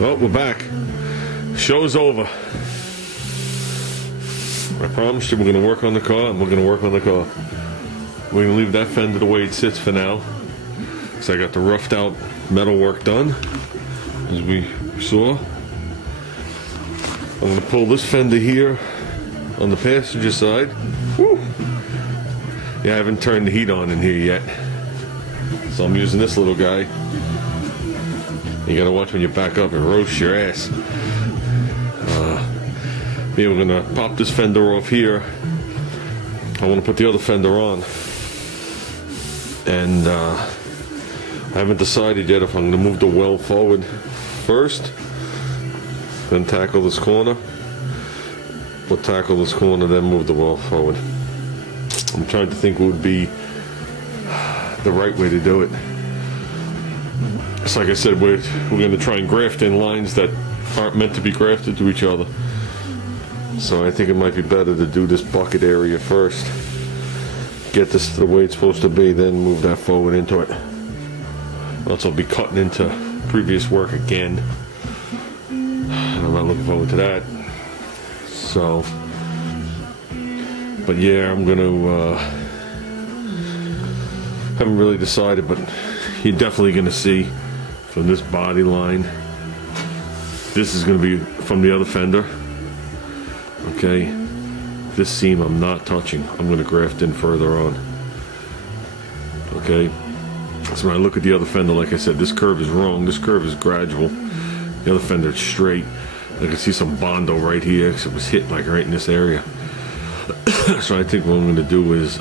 Well, we're back. Show's over. I promised you we're going to work on the car, and we're going to work on the car. We're going to leave that fender the way it sits for now. So I got the roughed out metal work done, as we saw. I'm going to pull this fender here on the passenger side. Woo. Yeah, I haven't turned the heat on in here yet. So I'm using this little guy. You gotta watch when you back up and roast your ass. Yeah, we're gonna pop this fender off here. I want to put the other fender on. And I haven't decided yet if I'm gonna move the well forward first, then tackle this corner. We'll tackle this corner, then move the well forward. I'm trying to think what would be the right way to do it. It's like I said, we're going to try and graft in lines that aren't meant to be grafted to each other. So I think it might be better to do this bucket area first. Get this the way it's supposed to be, then move that forward into it. Else I'll be cutting into previous work again. And I'm not looking forward to that. So, but yeah, I'm going to, haven't really decided, but you're definitely going to see from this body line, this is going to be from the other fender. Okay, this seam I'm not touching. I'm going to graft in further on. Okay, so when I look at the other fender, like I said, this curve is wrong. This curve is gradual. The other fender is straight. I can see some Bondo right here because it was hit like right in this area. So I think what I'm going to do is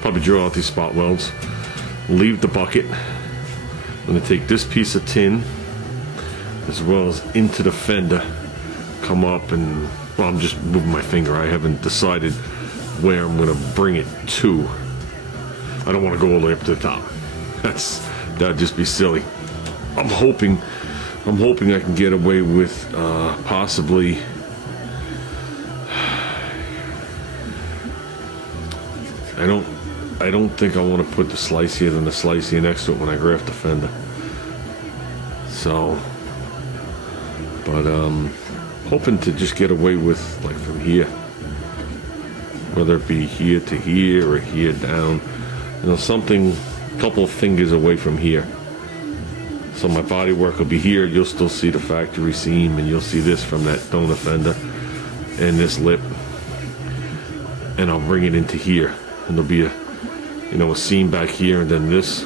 probably drill out these spot welds, leave the bucket. I'm going to take this piece of tin as well as into the fender, come up and, well, I'm just moving my finger. I haven't decided where I'm going to bring it to. I don't want to go all the way up to the top. That'd just be silly. I'm hoping I can get away with possibly I don't think I want to put the slice here than the slice here next to it when I graft the fender. So, but hoping to just get away with like from here, whether it be here to here or here down, you know, something a couple of fingers away from here. So my body work will be here. You'll still see the factory seam, and you'll see this from that donor fender and this lip, and I'll bring it into here, and there'll be a, you know, a seam back here, and then this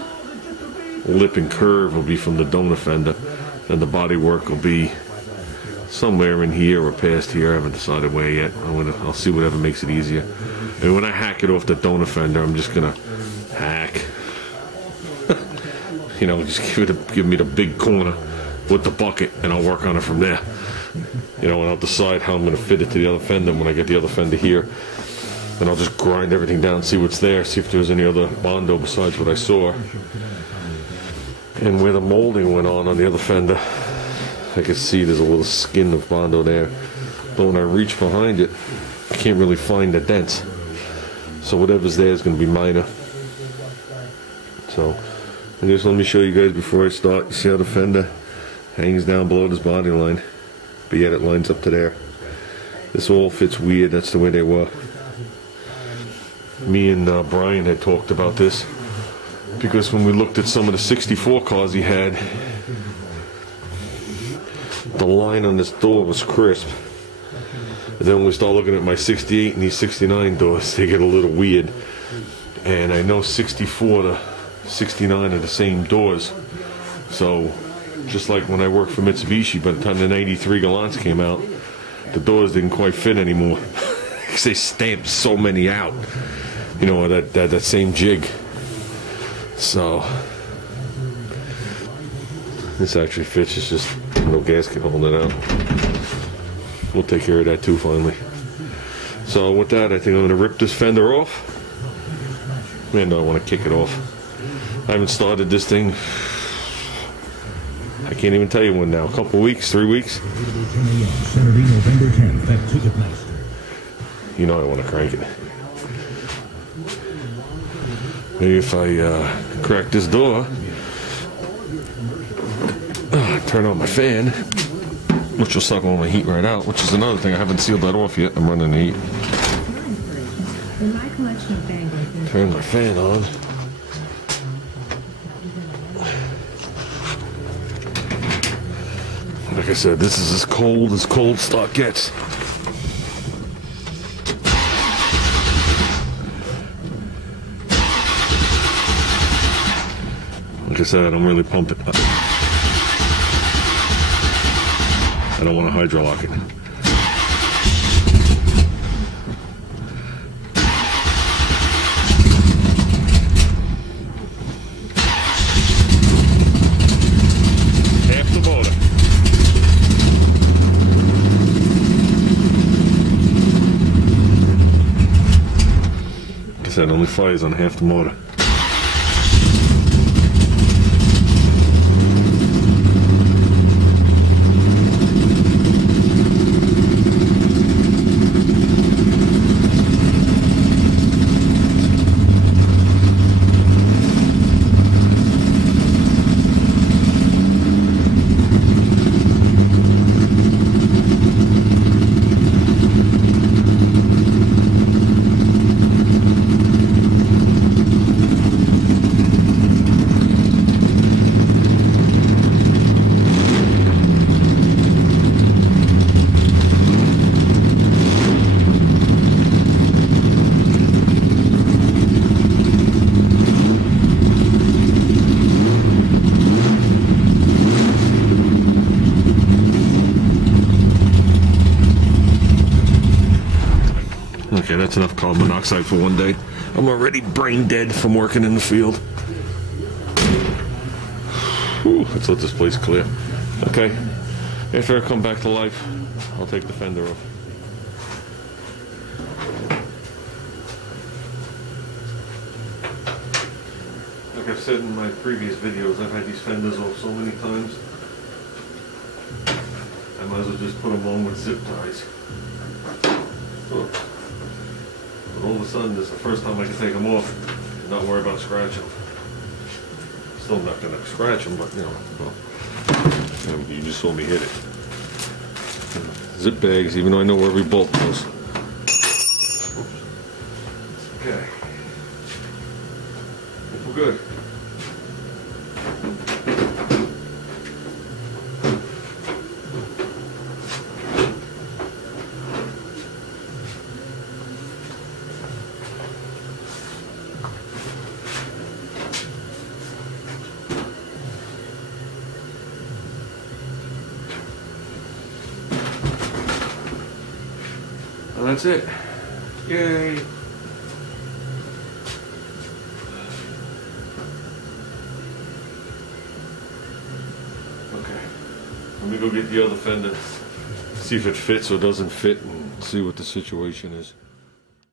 lip and curve will be from the donor fender, and the body work will be somewhere in here or past here. I haven't decided where yet. I'll see whatever makes it easier. And when I hack it off the donor fender, I'm just gonna hack. You know, just give me the big corner with the bucket, and I'll work on it from there. You know, and I'll decide how I'm going to fit it to the other fender when I get the other fender here. And I'll just grind everything down, see what's there, see if there's any other Bondo besides what I saw. And where the molding went on the other fender, I can see there's a little skin of Bondo there. But when I reach behind it, I can't really find the dents. So whatever's there is going to be minor. So, I just let me show you guys before I start. You see how the fender hangs down below this body line, but yet it lines up to there. This all fits weird. That's the way they were. Me and Brian had talked about this because when we looked at some of the 64 cars he had, the line on this door was crisp. And then when we start looking at my 68 and these 69 doors, they get a little weird. And I know 64 to 69 are the same doors. So just like when I worked for Mitsubishi, by the time the 93 Gallants came out, the doors didn't quite fit anymore because they stamped so many out, you know, that same jig. So this actually fits. It's just no gasket holding it out. We'll take care of that too finally. So with that, I think I'm going to rip this fender off. Man, do I want to kick it off. I haven't started this thing, I can't even tell you when now, a couple weeks, 3 weeks. Saturday, November 10th at Ticketmaster. You know I want to crank it. Maybe if I crack this door, Turn on my fan, which will suck all my heat right out, which is another thing. I haven't sealed that off yet. I'm running the heat. Turn my fan on. Like I said, this is as cold stock gets. Like I said, I don't really pump it. I don't want to hydrolock it. Half the motor. Like I said, only fires on half the motor. Okay, that's enough carbon monoxide for one day. I'm already brain dead from working in the field. Whew, let's let this place clear. Okay, after I come back to life, I'll take the fender off. Like I've said in my previous videos, I've had these fenders off so many times. I might as well just put them on with zip ties. Look. But all of a sudden, this is the first time I can take them off and not worry about scratching them. Still not going to scratch them, but you know, well, you just saw me hit it. Zip bags, even though I know where every bolt goes. Okay. We're good. And that's it. Yay! Okay. Let me go get the other fender. See if it fits or doesn't fit and see what the situation is.